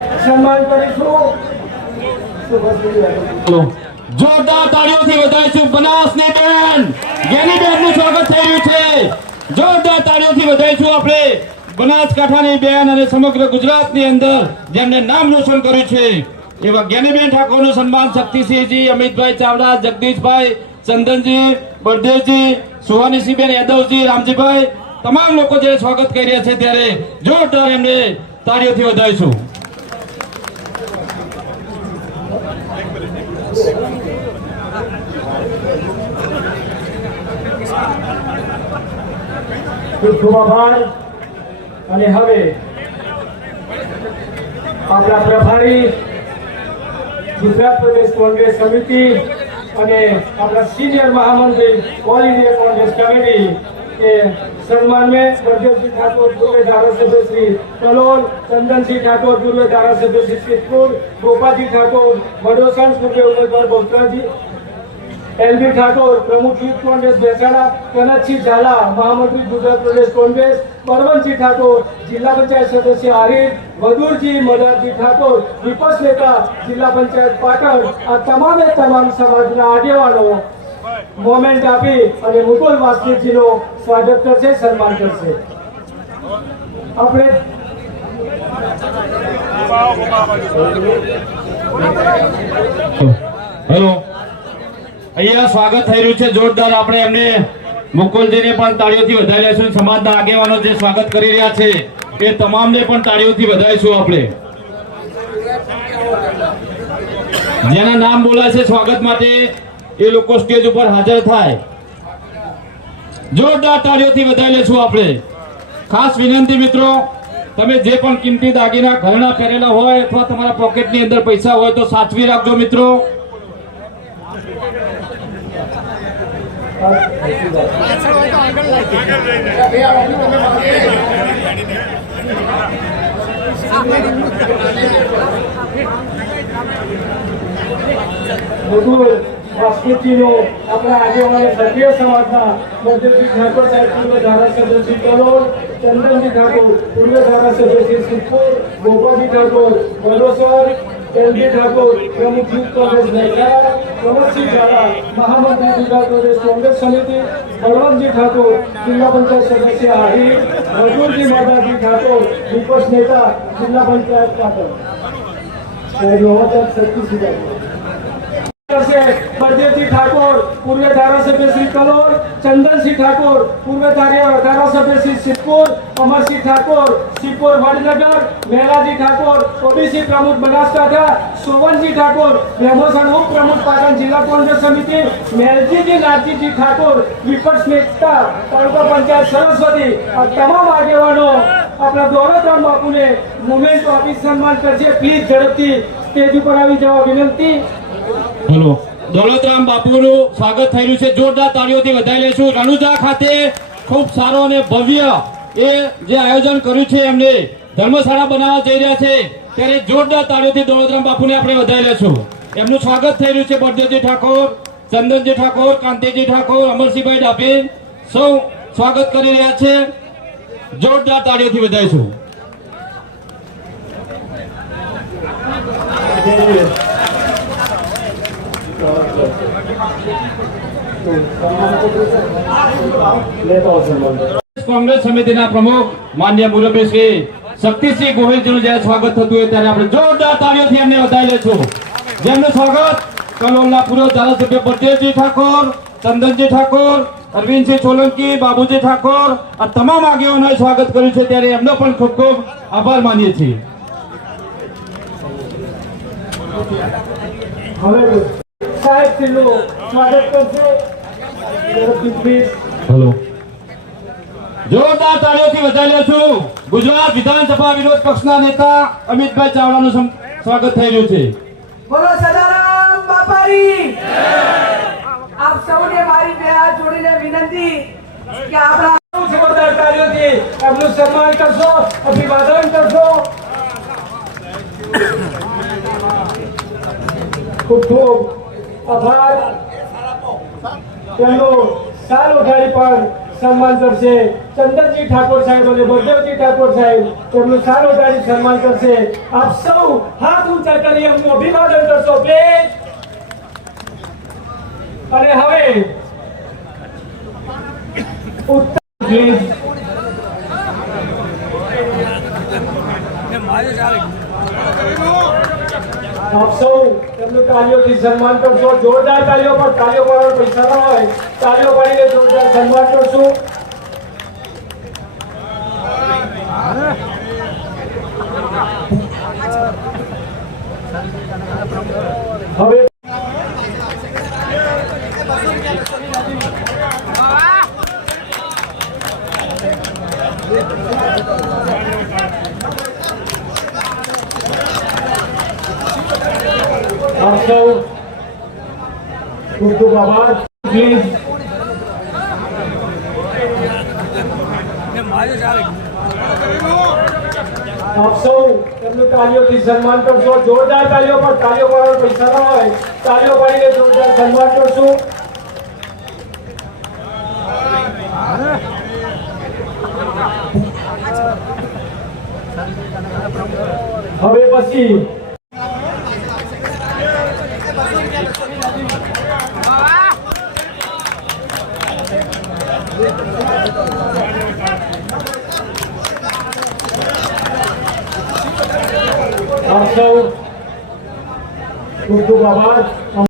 સન્માન કરીશું. જોરદાર તાળીઓથી વધાવીશું બનાસની બેન જ્ઞાનીબેનનું સ્વાગત થઈ રહ્યું છે. જોરદાર તાળીઓથી વધાવીશું આપણે બનાસકાંઠાની બેન અને સમગ્ર ગુજરાતની અંદર જેમને નામ રોશન કર્યું છે એવા જ્ઞાનીબેન ઠાકોરનું સન્માન શક્તિસિંહજી, અમિતભાઈ ચાવડા, જગદીશભાઈ, ચંદનજી, બળદેવજી, સુહાનીસિંહબેન યાદવજી, રામજીભાઈ તમામ લોકો જે સ્વાગત કરી રહ્યા છે ત્યારે જોરદાર એમને તાળીઓથી વધાવીશું. ખૂબ આભાર. અને હવે આપણા પ્રભારી ગુજરાત પ્રદેશ કોંગ્રેસ સમિતિ અને આપણા સિનિયર મહામંત્રી ઓલ इंडिया कांग्रेस कमेटी के सम्मान में बलदेवजी ठाकुर, पूर्व धारासभ्य श्री कलोल, चंदन सिंह ठाकुर, पूर्व धारासभ्य श्री सिद्धपुर, गोपाल जी ठाकुर, बड़ोसन पूर्व उम्मीदवार बोलता जी, एलबी ठाकुर, प्रमुख यूथ कांग्रेस बेसाड़ा, कनक सिंह झाला, महामंत्री गुजरात प्रदेश कांग्रेस, परवन सिंह ठाकुर, जिला पंचायत सदस्य आरिफ, वदूर जी, मदर जी ठाकुर, विपक्ष नेता जिला पंचायत पाटण आ તમામ સમાજના આગેવાનો મોમેન્ટ આપી અને મુકુલ વાસનીજીનો સ્વાગત કરશે, સન્માન કરશે. આપણે હેલો, અહીંયા સ્વાગત થઈ રહ્યું છે જોરદાર. આપણે એમને મુકુલજીને પણ તાળીઓથી વધાવી લઈશું. સમાજના આગેવાનો જે સ્વાગત કરી રહ્યા છે એ તમામને પણ તાળીઓથી વધાવીશું. આપણે જેના નામ બોલાય છે સ્વાગત માટે એ લોકો સ્ટેજ ઉપર હાજર થાય. જોરદાર તાળીઓથી વધાવી લઈશું. આપણે ખાસ વિનંતી મિત્રો, તમે જે પણ કિંમતી દાગીના ઘરેણા પહેરેલા હોય અથવા તમારા પોકેટની અંદર પૈસા હોય તો સાચવી રાખજો મિત્રો. વાસ્તુજીનો આપણા આગેવાનો ક્ષત્રિય સમાજના બળદેવજી ઠાકોર સાહેબ, પૂર્વ ધારાસભ્ય શ્રી કલોલ, ચંદનજી ઠાકોર, પૂર્વ ધારાસભ્ય શ્રી સિદ્ધપુર, ગોપાલજી ઠાકોર, બરોસર, એલબી ઠાકોર, પ્રમુખ યુથ કોંગ્રેસ બેસાડા, કનકસિંહ ઝાલા, મહામંત્રી ગુજરાત પ્રદેશ કોંગ્રેસ સમિતિ, બળવંતજી ઠાકોર, જિલ્લા પંચાયત સદસ્ય આહિર, વજુરજી માધાજી ઠાકોર, વિપક્ષ નેતા જિલ્લા પંચાયત પાટણ. સાહેબ શક્તિસિંહ बलदेवजी ठाकुर, पूर्व धारासभ्य श्री कलोल, चंदन सिंह ठाकुर, पूर्व धारासभ्य श्री सिद्धपुर, अमर सिंह ठाकुर, सिद्धपुर वडनगर, मेहराजी ठाकुर, ओबीसी प्रमुख बनासकांठा, सोवनजी ठाकुर, ब्रह्मोसन उप प्रमुख पाटण जिला कांग्रेस समिति, मेलजी नाथजी ठाकुर, विपक्ष नेता तालुका पंचायत सरस्वती और तमाम આગેવાનો આપણા દોલતરામ બાપુને મોમેન્ટ આપી સન્માન કરશે. પ્લીઝ ઝડપથી સ્ટેજ ઉપર આવી જવા વિનંતી. હેલો, દોલતરામ બાપુનું સ્વાગત થઈ રહ્યું છે. જોરદાર તાળીઓથી વધાવી લઈશું. રણુજા ખાતે ખૂબ સારો અને ભવ્ય એ જે આયોજન કર્યું છે, એમને ધર્મશાળા બનાવવા જઈ રહ્યા છે ત્યારે જોરદાર તાળીઓથી દોલતરામ બાપુને આપણે વધાવી લઈશું. એમનું સ્વાગત થઈ રહ્યું છે. બળદેવજી ઠાકોર, ચંદનજી ઠાકોર, કાંતિજી ઠાકોર, અમરસિંહભાઈ ડાભી સૌ સ્વાગત કરી રહ્યા છે. જોરદાર તાળીઓથી વધાવીશું. કોંગ્રેસ સમિતિના પ્રમુખ માન્ય મુરબ્બી શ્રી શક્તિસિંહ ગોહિલજીનું જ્યારે સ્વાગત થતું હોય ત્યારે આપણે જોરદાર તાળીઓથી એમને વધાવી લઈશું. જેમનું સ્વાગત કલોલના પૂર્વ ધારાસભ્ય બળદેવજી ઠાકોર, ચંદનજી ઠાકોર, અરવિંદસિંહ સોલંકી, બાબુજી ઠાકોર આ તમામ આગેવાનોએ સ્વાગત કર્યું છે ત્યારે એમનો પણ ખૂબ ખૂબ આભાર માનીએ છીએ. હવે સાહેબ શ્રીનું સ્વાગત કરશે. હેલો, જોરદાર તાળીઓથી વધાવી લઈશું. ગુજરાત વિધાનસભા વિરોધ પક્ષના નેતા અમિતભાઈ ચાવડાનું સ્વાગત થઈ રહ્યું છે. બોલો સદારામ બાપારી. આપ સૌને મારી બે હાથ જોડીને વિનંતી કે આપણા જોરદાર તાળીઓથી એમનું સન્માન કરશો, અભિવાદન કરશો. ખૂબ ખૂબ આભાર. તેમનું સાલ ઉઠાડી પણ સન્માન કરશે. ચંદનજી ઠાકોર સાહેબ અને બળદેવજી ઠાકોર સાહેબ તેમનું સારું ઉઠાડી સન્માન કરશે. આપ સૌ હાથ ઊંચા કરી એમનું અભિવાદન કરશો પ્લીઝ. અને હવે ઉત્તર પ્લીઝ. આપ સૌ તેમનું તાળીઓથી સન્માન કરશો. જોરદાર તાળીઓ પર તાળીઓ પાડવાનો પૈસા ના હોય, તાળીઓ પાડીને જોરદાર સન્માન કરશું. હવે આપ સૌ ખૂબ ખૂબ આભાર. પ્લીઝ આપ સૌ તેમનું તાળીઓથી સન્માન કરશો. જોરદાર તાળીઓ પર તાળીઓ પાડવાનો પૈસા ના હોય, તાળીઓ પાડીને જોરદાર સન્માન કરશું. હવે પછી આપ સૌ ખૂબ ખૂબ આભાર.